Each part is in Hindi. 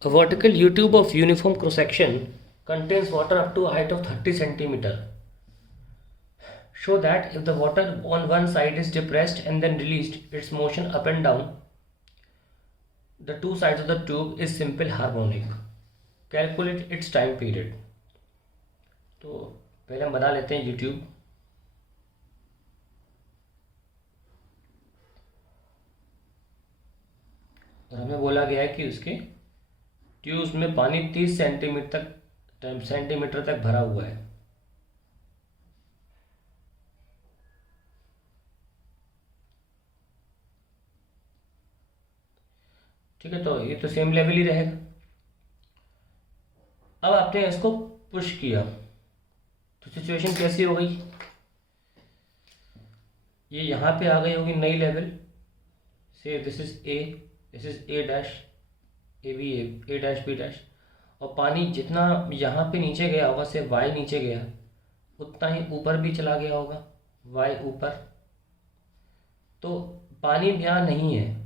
A vertical U-tube of uniform cross-section contains water up to a height of 30 centimeter. Show that if the water on one side is depressed and then released, its motion up and down the two sides of the tube is simple harmonic. Calculate its time period. तो पहले हम बना लेते हैं यूट्यूब. और हमें बोला गया है कि उसके ट्यूब्स में पानी 30 सेंटीमीटर तक भरा हुआ है. ठीक है, तो ये तो सेम लेवल ही रहेगा. अब आपने इसको पुश किया तो सिचुएशन कैसी हो गई, ये यहाँ पे आ गई होगी नई लेवल से. This is a, this is a dash, A B, A dash B dash. और पानी जितना यहाँ पे नीचे गया होगा से वाई नीचे गया उतना ही ऊपर भी चला गया होगा, वाई ऊपर. तो पानी यहाँ नहीं है,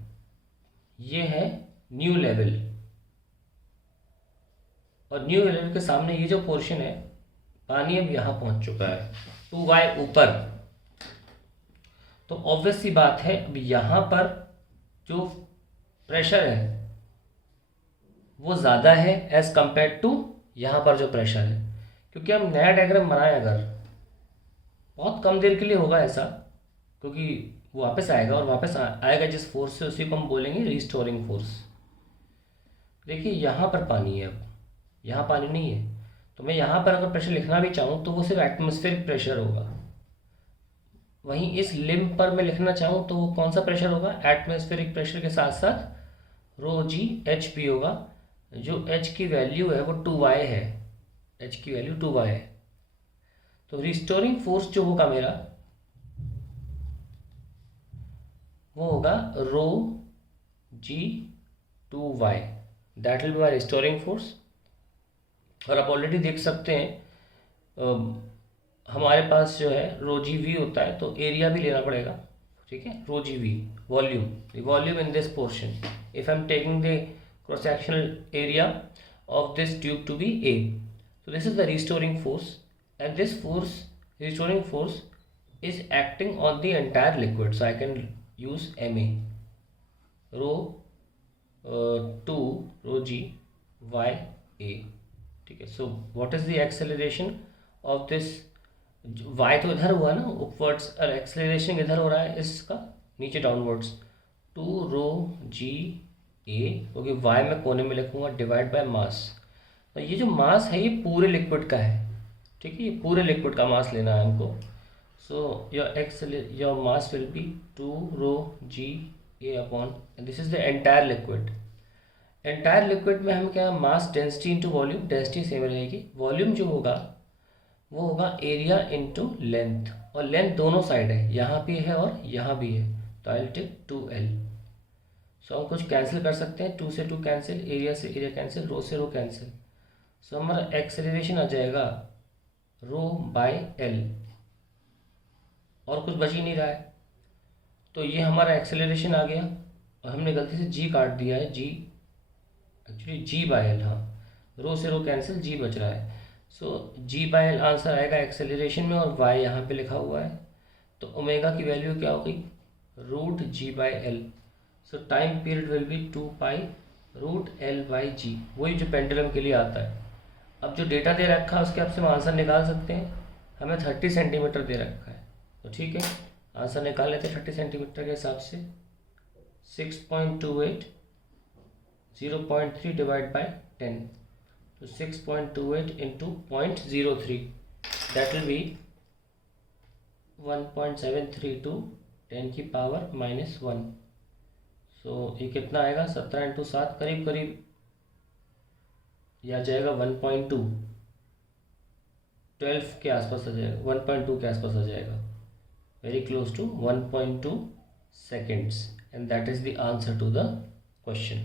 ये है न्यू लेवल. और न्यू लेवल के सामने ये जो पोर्शन है पानी अब यहाँ पहुँच चुका है 2y ऊपर. तो ऑब्वियस सी बात है अब यहाँ पर जो प्रेशर है वो ज़्यादा है एज़ कंपेयर टू यहाँ पर जो प्रेशर है. क्योंकि हम नया डायग्राम बनाए अगर बहुत कम देर के लिए होगा ऐसा, क्योंकि वो वापस आएगा और वापस आएगा जिस फोर्स से उसी को हम बोलेंगे रिस्टोरिंग फोर्स. देखिए यहाँ पर पानी है, अब यहाँ पानी नहीं है. तो मैं यहाँ पर अगर प्रेशर लिखना भी चाहूँ तो वो सिर्फ एटमॉस्फेरिक प्रेशर होगा. वहीं इस लिम्ब पर मैं लिखना चाहूँ तो वो कौन सा प्रेशर होगा, एटमॉस्फेरिक प्रेशर के साथ साथ रो जी एच भी होगा. जो एच की वैल्यू है वो 2y है, एच की वैल्यू 2y है. तो रिस्टोरिंग फोर्स जो होगा मेरा वो होगा रो जी 2y, that will be my restoring force. और आप ऑलरेडी देख सकते हैं हमारे पास जो है रो जी वी होता है तो एरिया भी लेना पड़ेगा. ठीक है, rho g V volume in this portion. If I am taking the cross sectional area of this tube to be A. So this is the restoring force, and this restoring force is acting on the entire liquid. So I can use MA, rho 2 rho g y A. ठीक है. So what is the acceleration of this, y तो इधर हुआ ना upwards और acceleration इधर हो रहा है इसका नीचे downwards, 2 rho g ए, क्योंकि वाई मैं कोने में लिखूंगा डिवाइड बाय मास. तो ये जो मास है ये पूरे लिक्विड का है. ठीक है, ये पूरे लिक्विड का मास लेना है हमको. So your mass will be 2 rho g A upon, this is the entire liquid. Entire liquid में हम क्या, mass density into volume, density same रहेगी. वॉल्यूम जो होगा वो होगा एरिया इंटू लेंथ, और लेंथ दोनों साइड है, यहाँ भी है और यहाँ भी है. तो आई विल टेक 2L. सो हम कुछ कैंसिल कर सकते हैं, 2 से 2 कैंसिल, एरिया से एरिया कैंसिल, रो से रो कैंसिल. सो हमारा एक्सेलरेशन आ जाएगा रो बाय एल, और कुछ बच ही नहीं रहा है. तो ये हमारा एक्सेलरेशन आ गया, और हमने गलती से जी काट दिया है, जी एक्चुअली जी बाय एल. हाँ, रो से रो कैंसिल, जी बच रहा है. सो जी बाय एल आंसर आएगा एक्सेलरेशन में, और वाई यहाँ पे लिखा हुआ है. तो ओमेगा की वैल्यू क्या होगी, root g by l. So time period will be 2 pi root l by g, वही जो पेंडुलम के लिए आता है. अब जो डेटा दे रखा है उसके आप से हम आंसर निकाल सकते हैं. हमें 30 सेंटीमीटर दे रखा है, तो ठीक है आंसर निकाल लेते हैं 30 सेंटीमीटर के हिसाब से. 6.28, 0.3 डिवाइड बाई 10. तो 6.28 इंटू 0.03, दैट विल बी 1.732 10 की पावर -1. सो ये कितना आएगा, 17 इंटू 7 करीब करीब यह आ जाएगा 1.2, 12 के आसपास आ जाएगा, 1.2 के आसपास आ जाएगा, very close to 1.2 seconds. And that is the answer to the question.